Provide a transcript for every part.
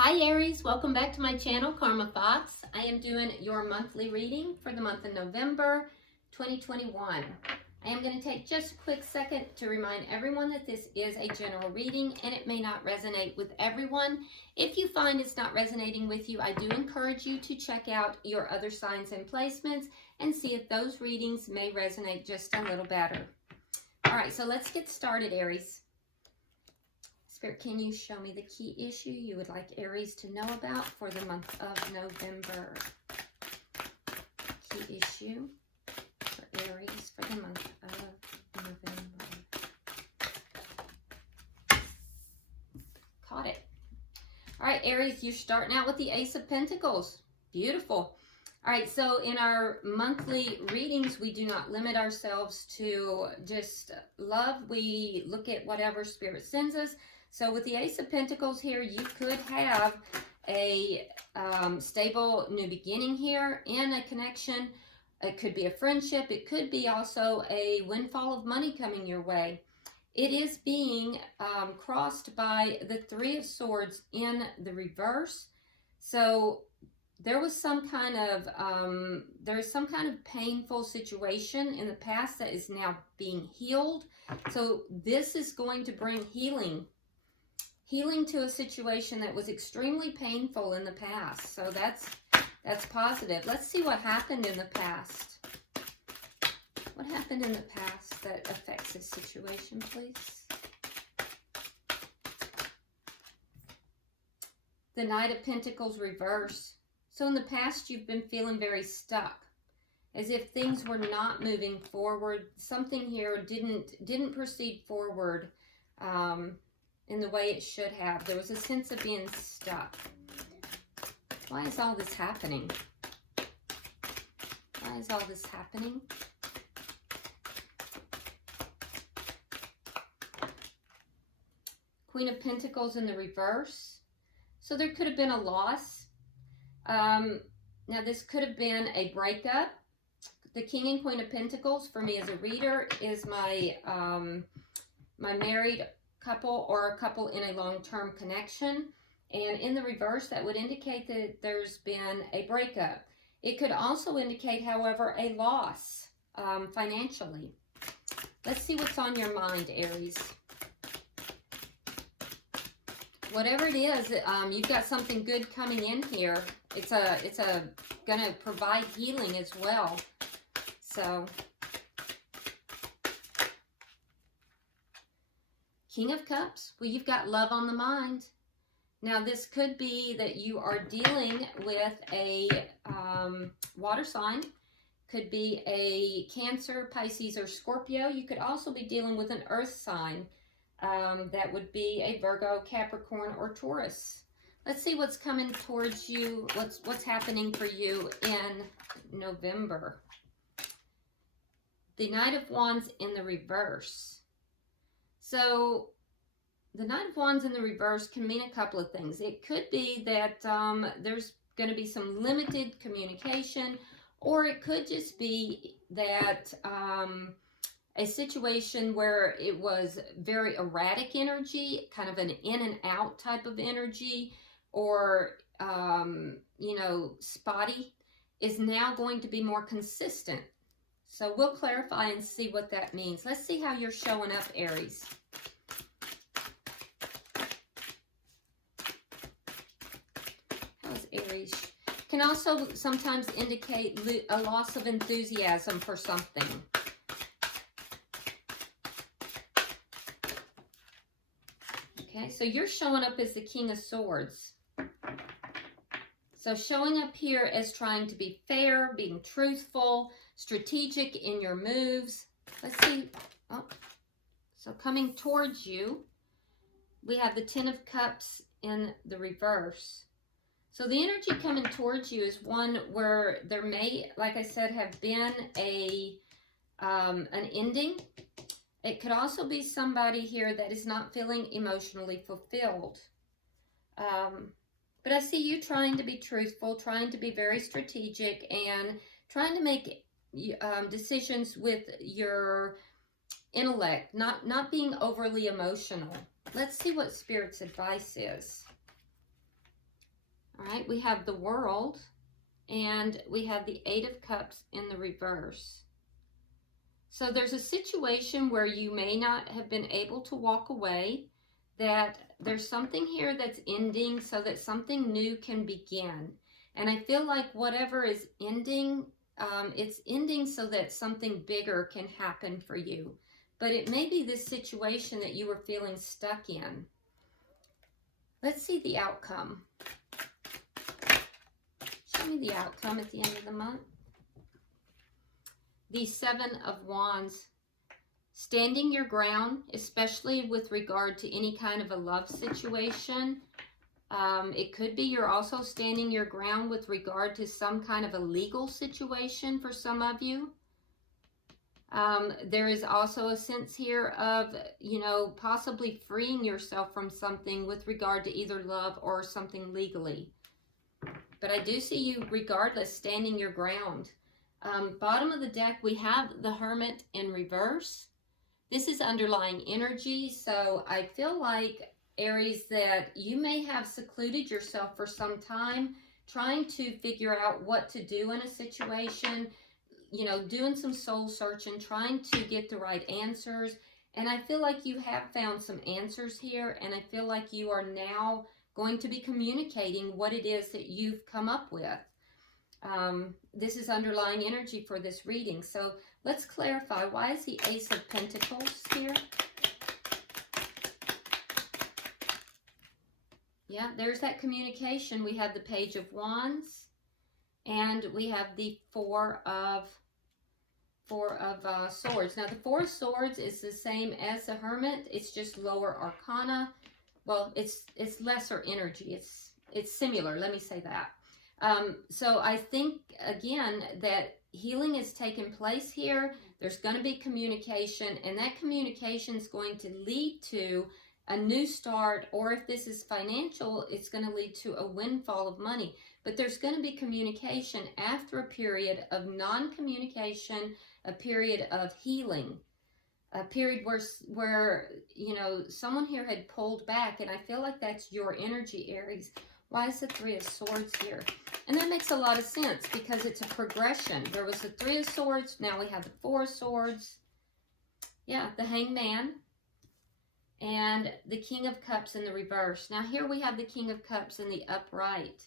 Hi Aries, welcome back to my channel, Karma Fox. I am doing your monthly reading for the month of November 2021. I am going to take just a quick second to remind everyone that this is a general reading and it may not resonate with everyone. If you find it's not resonating with you, I do encourage you to check out your other signs and placements and see if those readings may resonate just a little better. All right, so let's get started, Aries. Spirit, can you show me the key issue you would like Aries to know about for the month of November? Key issue for Aries for the month of November. Caught it. All right, Aries, you're starting out with the Ace of Pentacles. Beautiful. All right, so in our monthly readings, we do not limit ourselves to just love. We look at whatever Spirit sends us. So with the Ace of Pentacles here, you could have a stable new beginning here in a connection. It could be a friendship. It could be also a windfall of money coming your way. It is being crossed by the Three of Swords in the reverse. So there was some kind of painful situation in the past that is now being healed. So this is going to bring healing to a situation that was extremely painful in the past. So that's positive. Let's see what happened in the past. What happened in the past that affects this situation, please? The Knight of Pentacles reverse. So in the past, you've been feeling very stuck, as if things were not moving forward. Something here didn't proceed forward in the way it should have. There was a sense of being stuck. Why is all this happening? Why is all this happening? Queen of Pentacles in the reverse. So there could have been a loss. Now this could have been a breakup. The King and Queen of Pentacles, for me as a reader, is my my married couple or a couple in a long-term connection. And in the reverse, that would indicate that there's been a breakup. It could also indicate, however, a loss financially. Let's see what's on your mind, Aries. Whatever it is, you've got something good coming in here. It's gonna provide healing as well. So King of Cups, well, you've got love on the mind. Now, this could be that you are dealing with a water sign. Could be a Cancer, Pisces, or Scorpio. You could also be dealing with an earth sign. That would be a Virgo, Capricorn, or Taurus. Let's see what's coming towards you. What's happening for you in November. The Knight of Wands in the reverse. So the Knight of Wands in the reverse can mean a couple of things. It could be that there's going to be some limited communication, or it could just be that a situation where it was very erratic energy, kind of an in and out type of energy, or, you know, spotty, is now going to be more consistent. So we'll clarify and see what that means. Let's see how you're showing up, Aries. How's Aries? Can also sometimes indicate a loss of enthusiasm for something. Okay, so you're showing up as the King of Swords. So showing up here as trying to be fair, being truthful, strategic in your moves. Let's see. Oh, so coming towards you, we have the Ten of Cups in the reverse. So the energy coming towards you is one where there may, like I said, have been an ending. It could also be somebody here that is not feeling emotionally fulfilled. But I see you trying to be truthful, trying to be very strategic, and trying to make decisions with your intellect, not being overly emotional. Let's see what Spirit's advice is. right? We have the World, and we have the Eight of Cups in the reverse. So there's a situation where you may not have been able to walk away, that there's something here that's ending so that something new can begin. And I feel like whatever is ending, it's ending so that something bigger can happen for you. But it may be this situation that you were feeling stuck in. Let's see the outcome. Show me the outcome at the end of the month. The Seven of Wands. Standing your ground, especially with regard to any kind of a love situation. It could be you're also standing your ground with regard to some kind of a legal situation for some of you. There is also a sense here of, you know, possibly freeing yourself from something with regard to either love or something legally. But I do see you, regardless, standing your ground. Bottom of the deck, we have the Hermit in reverse. This is underlying energy, so I feel like, Aries, that you may have secluded yourself for some time, trying to figure out what to do in a situation, you know, doing some soul searching, trying to get the right answers. And I feel like you have found some answers here, and I feel like you are now going to be communicating what it is that you've come up with. This is underlying energy for this reading. So let's clarify, why is the Ace of Pentacles here? Yeah, there's that communication. We have the Page of Wands, and we have the Four of Swords. Now, the Four of Swords is the same as the Hermit. It's just lower arcana. Well, it's lesser energy. It's similar. Let me say that. So I think, again, that healing is taking place here. There's going to be communication, and that communication is going to lead to a new start, or if this is financial, it's going to lead to a windfall of money. But there's going to be communication after a period of non-communication, a period of healing, a period where you know, someone here had pulled back, and I feel like that's your energy, Aries. Why is the Three of Swords here? And that makes a lot of sense because it's a progression. There was the Three of Swords. Now we have the Four of Swords. Yeah, the Hangman. And the King of Cups in the reverse. Now here we have the King of Cups in the upright.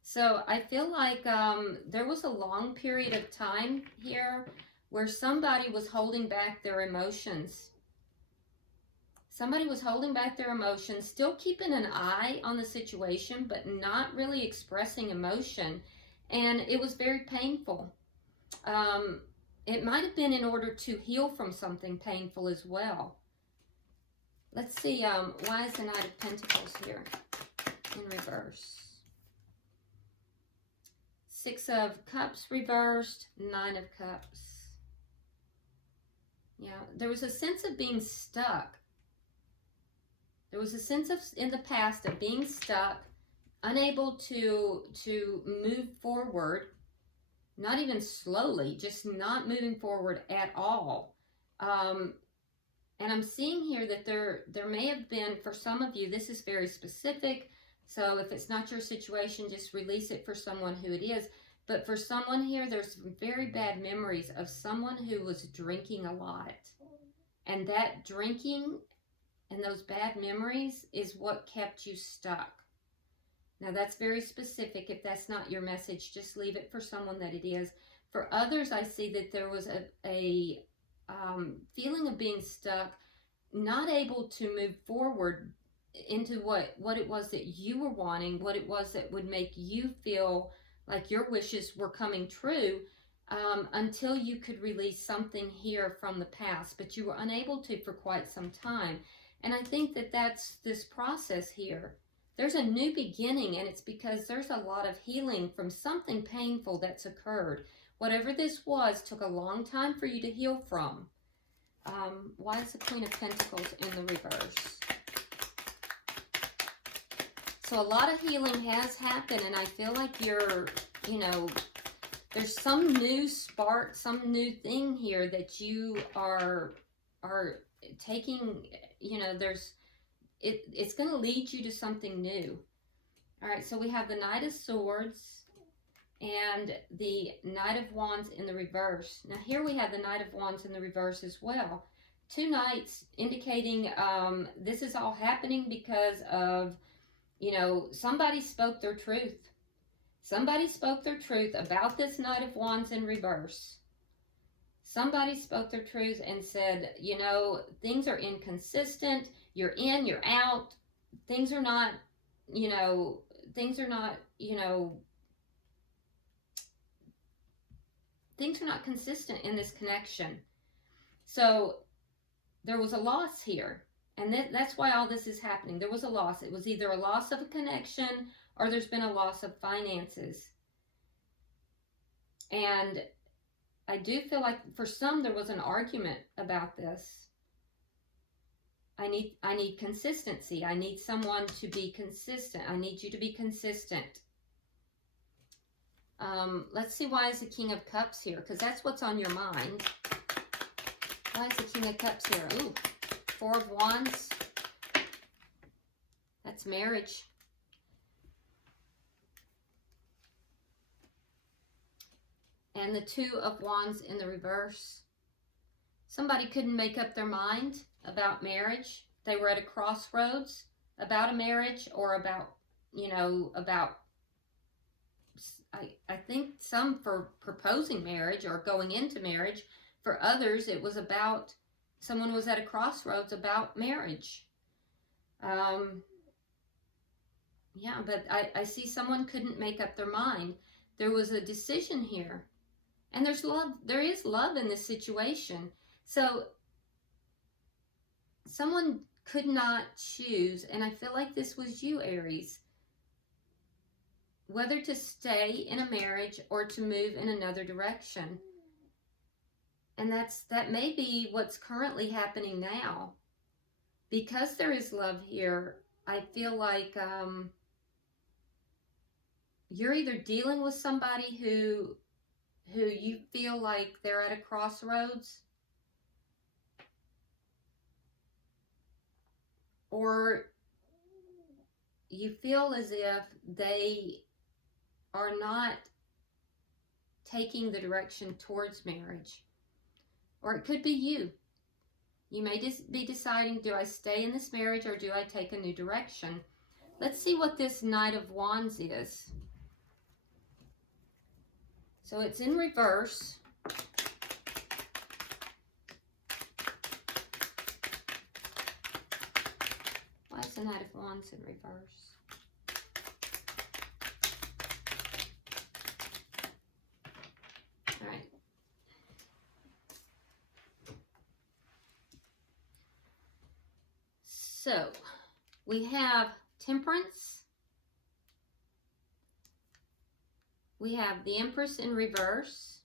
So I feel like there was a long period of time here where somebody was holding back their emotions. Somebody was holding back their emotions, still keeping an eye on the situation, but not really expressing emotion. And it was very painful. It might have been in order to heal from something painful as well. Let's see, why is the Knight of Pentacles here in reverse? Six of Cups reversed, Nine of Cups. Yeah, there was a sense of being stuck. There was a sense of, in the past, of being stuck, unable to move forward, not even slowly, just not moving forward at all. And I'm seeing here that there may have been, for some of you, this is very specific, so if it's not your situation, just release it for someone who it is. But for someone here, there's some very bad memories of someone who was drinking a lot. And that drinking and those bad memories is what kept you stuck. Now, that's very specific. If that's not your message, just leave it for someone that it is. For others, I see that there was a feeling of being stuck, not able to move forward into what it was that you were wanting, what it was that would make you feel like your wishes were coming true, until you could release something here from the past, but you were unable to for quite some time. And I think that that's this process here. There's a new beginning, and it's because there's a lot of healing from something painful that's occurred. Whatever this was took a long time for you to heal from. Why is the Queen of Pentacles in the reverse? So a lot of healing has happened, and I feel like you're, you know, there's some new spark, some new thing here that you are taking, you know, it's going to lead you to something new. All right, so we have the Knight of Swords and the Knight of Wands in the reverse. Now here we have the Knight of Wands in the reverse as well. Two knights indicating this is all happening because of, you know, somebody spoke their truth. Somebody spoke their truth about this Knight of Wands in reverse. Somebody spoke their truth and said, you know, things are inconsistent. You're in, you're out. Things are not, you know, things are not consistent in this connection. So there was a loss here. And that's why all this is happening. There was a loss. It was either a loss of a connection or there's been a loss of finances. And I do feel like for some there was an argument about this. I need consistency. I need someone to be consistent. I need you to be consistent. Let's see, why is the King of Cups here? Because that's what's on your mind. Why is the King of Cups here? Ooh, Four of Wands. That's marriage. And the Two of Wands in the reverse. Somebody couldn't make up their mind about marriage. They were at a crossroads about a marriage or about, you know, about, I think some for proposing marriage or going into marriage. For others, it was about, someone was at a crossroads about marriage. Yeah, but I see someone couldn't make up their mind. There was a decision here. And there's love. There is love in this situation. So someone could not choose, and I feel like this was you, Aries, whether to stay in a marriage or to move in another direction. And that may be what's currently happening now. Because there is love here, I feel like you're either dealing with somebody who you feel like they're at a crossroads, or you feel as if they are not taking the direction towards marriage. Or it could be you. You may just be deciding, do I stay in this marriage or do I take a new direction? Let's see what this Knight of Wands is. So it's in reverse. Why is the Knight of Wands in reverse? All right. So we have Temperance. We have the Empress in reverse.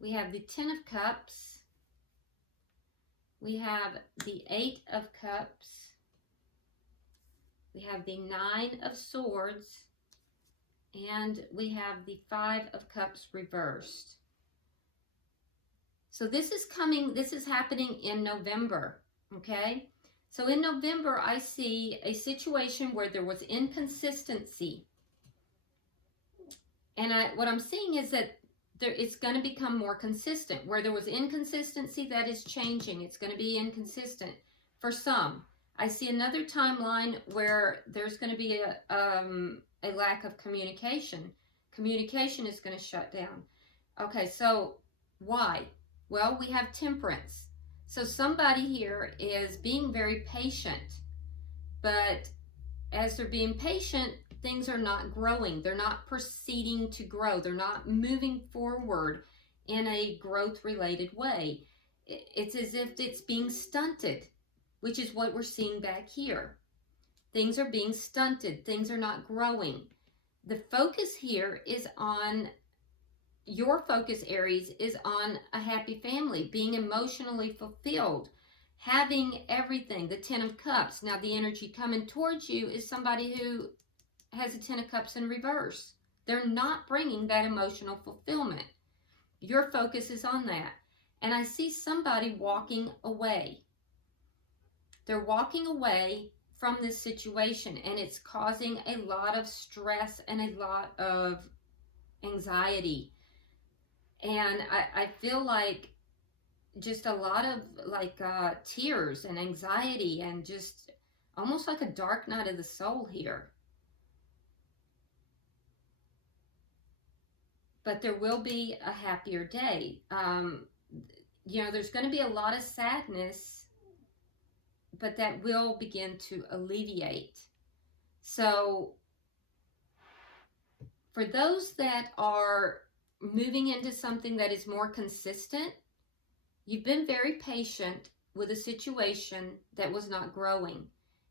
We have the Ten of Cups. We have the Eight of Cups. We have the Nine of Swords. And we have the Five of Cups reversed. So this is happening in November, okay? So in November, I see a situation where there was inconsistency. And what I'm seeing is that it's going to become more consistent. Where there was inconsistency, that is changing. It's going to be inconsistent for some. I see another timeline where there's going to be a lack of communication. Communication is going to shut down. Okay, so why? Well, we have Temperance. So somebody here is being very patient, but as they're being patient, things are not growing. They're not proceeding to grow. They're not moving forward in a growth-related way. It's as if it's being stunted, which is what we're seeing back here. Things are being stunted. Things are not growing. The focus here is on, your focus, Aries, is on a happy family, being emotionally fulfilled, having everything, the Ten of Cups. Now, the energy coming towards you is somebody who has a Ten of Cups in reverse. They're not bringing that emotional fulfillment. Your focus is on that. And I see somebody walking away. They're walking away from this situation, and it's causing a lot of stress and a lot of anxiety. And I feel like just a lot of like tears and anxiety, and just almost like a dark night of the soul here. But there will be a happier day. You know, there's going to be a lot of sadness, but that will begin to alleviate. So for those that are moving into something that is more consistent, you've been very patient with a situation that was not growing.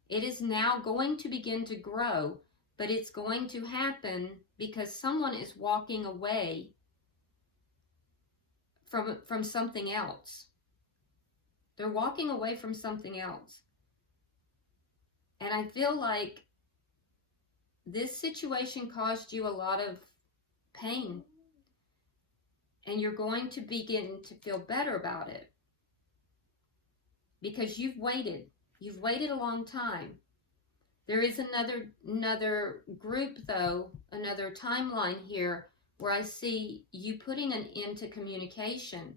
It is now going to begin to grow, but it's going to happen because someone is walking away from something else. They're walking away from something else. And I feel like this situation caused you a lot of pain. And you're going to begin to feel better about it. Because you've waited. You've waited a long time. There is another group though, another timeline here where I see you putting an end to communication,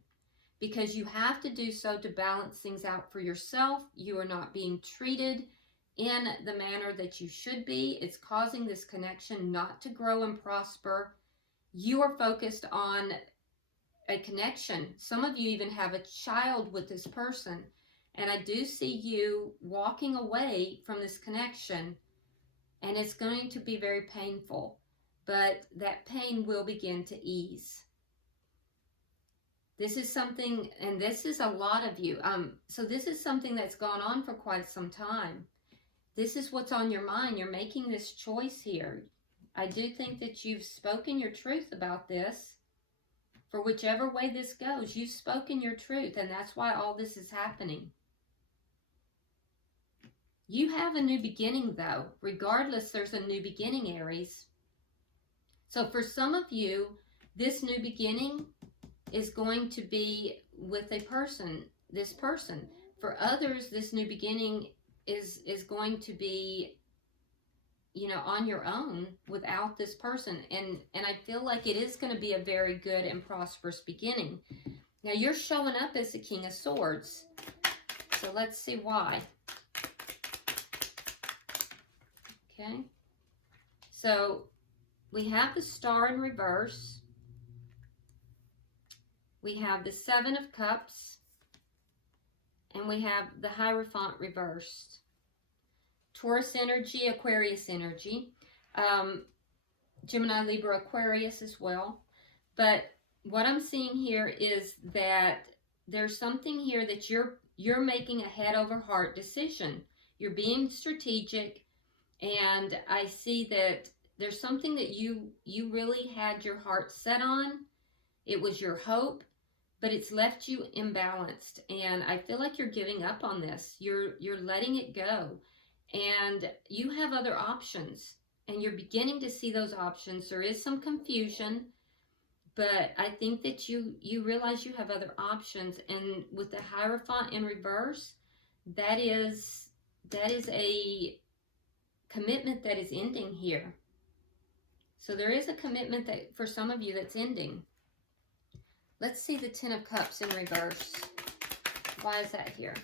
because you have to do so to balance things out for yourself. You are not being treated in the manner that you should be. It's causing this connection not to grow and prosper. You are focused on a connection. Some of you even have a child with this person. And I do see you walking away from this connection, and it's going to be very painful, but that pain will begin to ease. This is something, and this is a lot of you. So this is something that's gone on for quite some time. This is what's on your mind. You're making this choice here. I do think that you've spoken your truth about this. For whichever way this goes, you've spoken your truth, and that's why all this is happening. You have a new beginning, though. Regardless, there's a new beginning, Aries. So for some of you, this new beginning is going to be with a person, this person. For others, this new beginning is going to be, you know, on your own without this person. And I feel like it is going to be a very good and prosperous beginning. Now, you're showing up as the King of Swords. So let's see why. Okay, so we have the Star in reverse. We have the Seven of Cups. And we have the Hierophant reversed. Taurus energy, Aquarius energy. Gemini, Libra, Aquarius as well. But what I'm seeing here is that there's something here that you're making a head over heart decision. You're being strategic. And I see that there's something that you really had your heart set on. It was your hope, but it's left you imbalanced. And I feel like you're giving up on this. You're letting it go. And you have other options. And you're beginning to see those options. There is some confusion, but I think that you realize you have other options. And with the Hierophant in reverse, that is a commitment that is ending here. So there is a commitment that for some of you that's ending. Let's see the Ten of Cups in reverse. Why is that here?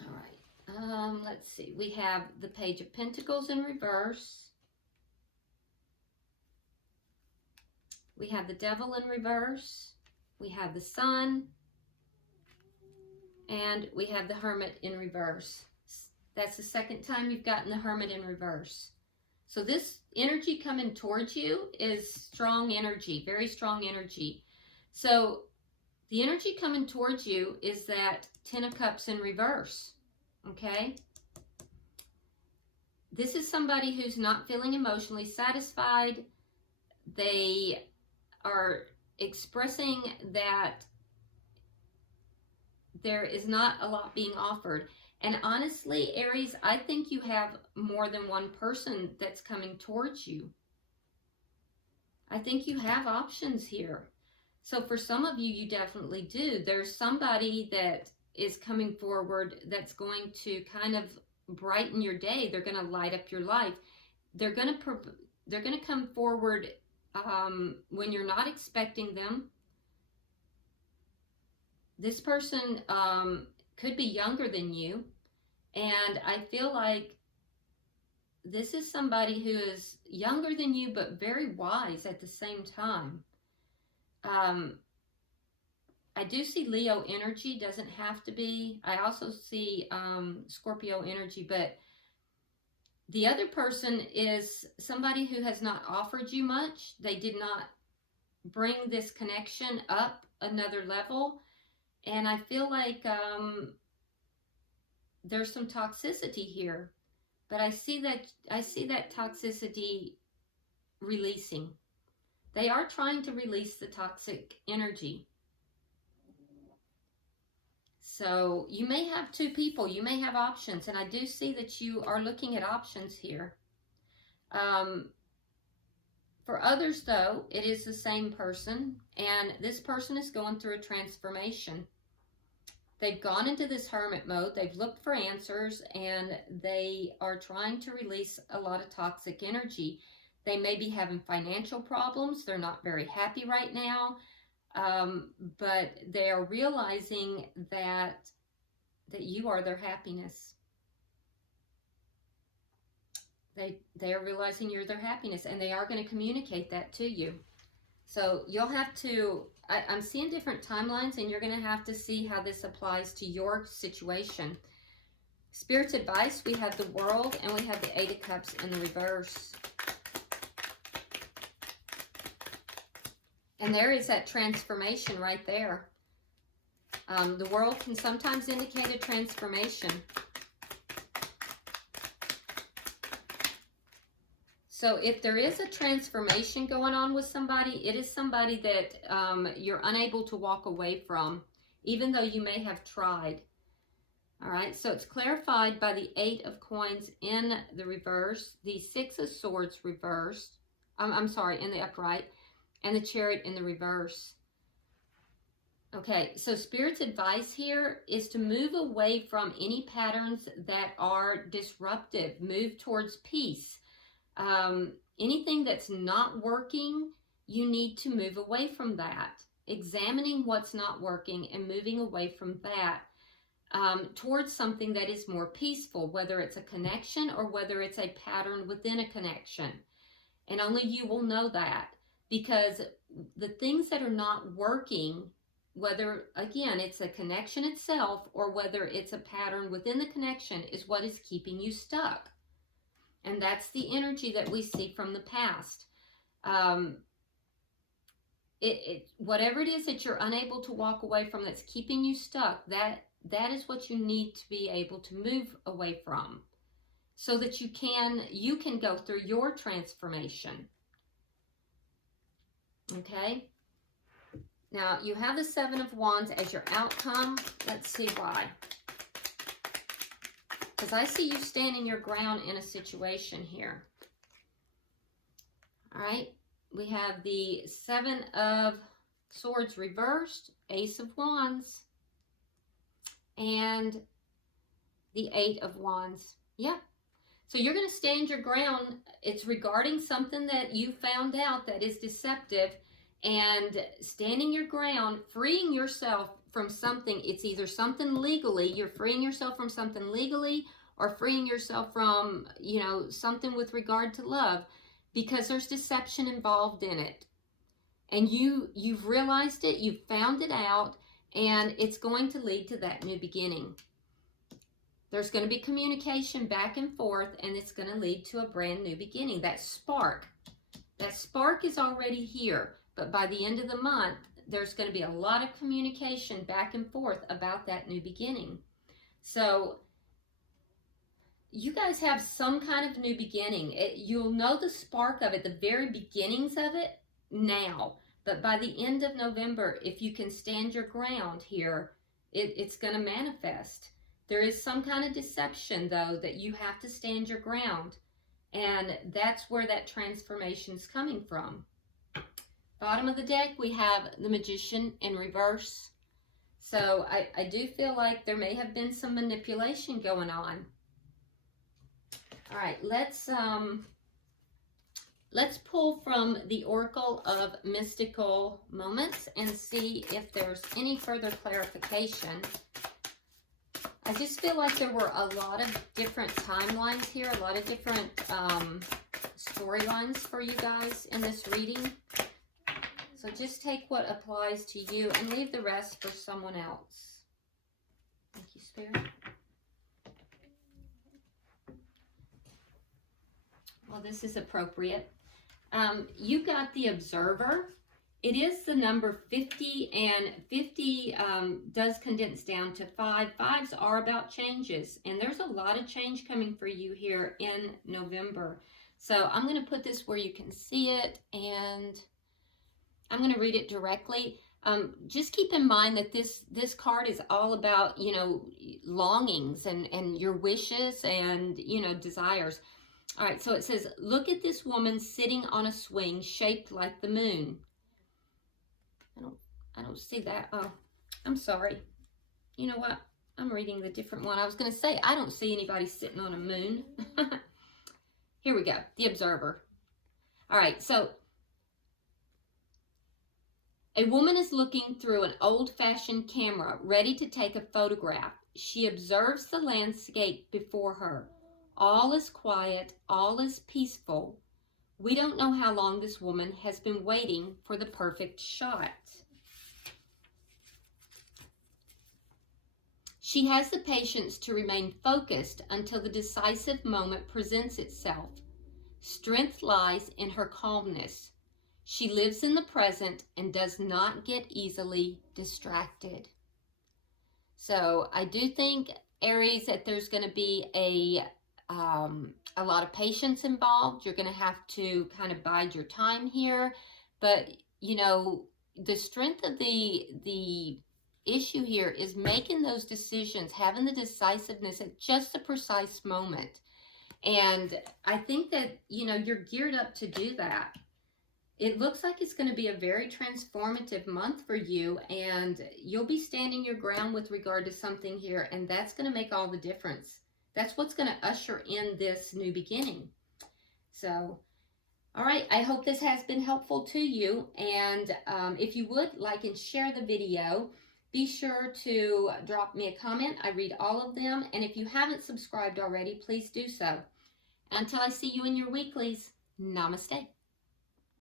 All right. Let's see. We have the Page of Pentacles in reverse. We have the Devil in reverse. We have the Sun, and we have the Hermit in reverse. That's the second time you've gotten the Hermit in reverse. So this energy coming towards you is strong energy, very strong energy. So the energy coming towards you is that Ten of Cups in reverse, okay? This is somebody who's not feeling emotionally satisfied. They are expressing that there is not a lot being offered. And honestly, Aries, I think you have more than one person that's coming towards you. I think you have options here. So for some of you, you definitely do. There's somebody that is coming forward that's going to kind of brighten your day. They're going to light up your life. They're going to come forward when you're not expecting them. This person could be younger than you, and I feel like this is somebody who is younger than you but very wise at the same time. I do see Leo energy, doesn't have to be. I also see Scorpio energy, but the other person is somebody who has not offered you much. They did not bring this connection up another level. And I feel like there's some toxicity here, but I see that toxicity releasing. They are trying to release the toxic energy. So you may have two people, you may have options, and I do see that you are looking at options here. For others, though, it is the same person, and this person is going through a transformation. They've gone into this hermit mode, they've looked for answers, and they are trying to release a lot of toxic energy. They may be having financial problems, they're not very happy right now, but they are realizing that you are their happiness. They are realizing you're their happiness, and they are going to communicate that to you. So you'll have to, I'm seeing different timelines, and you're going to have to see how this applies to your situation. Spirit's advice, we have the World, and we have the Eight of Cups in the reverse. And there is that transformation right there. The World can sometimes indicate a transformation. So if there is a transformation going on with somebody, it is somebody that you're unable to walk away from, even though you may have tried. All right, so it's clarified by the Eight of Coins in the reverse, the Six of Swords reversed, I'm sorry, in the upright, and the Chariot in the reverse. Okay, so Spirit's advice here is to move away from any patterns that are disruptive. Move towards peace. Anything that's not working, you need to move away from that. Examining what's not working and moving away from that towards something that is more peaceful, whether it's a connection or whether it's a pattern within a connection. And only you will know that, because the things that are not working, whether, again, it's a connection itself or whether it's a pattern within the connection, is what is keeping you stuck. And that's the energy that we see from the past. Whatever it is that you're unable to walk away from that's keeping you stuck, that is what you need to be able to move away from, so that you can go through your transformation. Okay? Now, you have the Seven of Wands as your outcome. Let's see why. Because I see you standing your ground in a situation here. All right. We have the Seven of Swords reversed, Ace of Wands, and the Eight of Wands. Yeah. So you're going to stand your ground. It's regarding something that you found out that is deceptive, and standing your ground, freeing yourself from something. It's either something legally, you're freeing yourself from something legally, or freeing yourself from, something with regard to love, because there's deception involved in it. And you've realized it, you've found it out, and it's going to lead to that new beginning. There's going to be communication back and forth, and it's going to lead to a brand new beginning. That spark is already here, but by the end of the month, there's going to be a lot of communication back and forth about that new beginning. So you guys have some kind of new beginning. You'll know the spark of it, the very beginnings of it now. But by the end of November, if you can stand your ground here, it's going to manifest. There is some kind of deception, though, that you have to stand your ground. And that's where that transformation is coming from. Bottom of the deck, we have the Magician in reverse. So I do feel like there may have been some manipulation going on. All right, let's pull from the Oracle of Mystical Moments and see if there's any further clarification. I just feel like there were a lot of different timelines here, a lot of different storylines for you guys in this reading. So just take what applies to you and leave the rest for someone else. Thank you, Spirit. Well, this is appropriate. You got the Observer. It is the number 50, and 50 does condense down to 5. 5s are about changes, and there's a lot of change coming for you here in November. So I'm going to put this where you can see it, and I'm going to read it directly. Just keep in mind that this card is all about, you know, longings and your wishes and, you know, desires. All right, so it says, look at this woman sitting on a swing shaped like the moon. I don't see that. Oh, I'm sorry. You know what? I'm reading the different one. I was going to say, I don't see anybody sitting on a moon. Here we go. The Observer. All right, so a woman is looking through an old-fashioned camera, ready to take a photograph. She observes the landscape before her. All is quiet, all is peaceful. We don't know how long this woman has been waiting for the perfect shot. She has the patience to remain focused until the decisive moment presents itself. Strength lies in her calmness. She lives in the present and does not get easily distracted. So I do think, Aries, that there's going to be a lot of patience involved. You're going to have to kind of bide your time here. But, you know, the strength of the issue here is making those decisions, having the decisiveness at just the precise moment. And I think that, you know, you're geared up to do that. It looks like it's going to be a very transformative month for you, and you'll be standing your ground with regard to something here, and that's going to make all the difference. That's what's going to usher in this new beginning. So, all right, I hope this has been helpful to you, and if you would like and share the video, be sure to drop me a comment. I read all of them, and if you haven't subscribed already, please do so. Until I see you in your weeklies, namaste.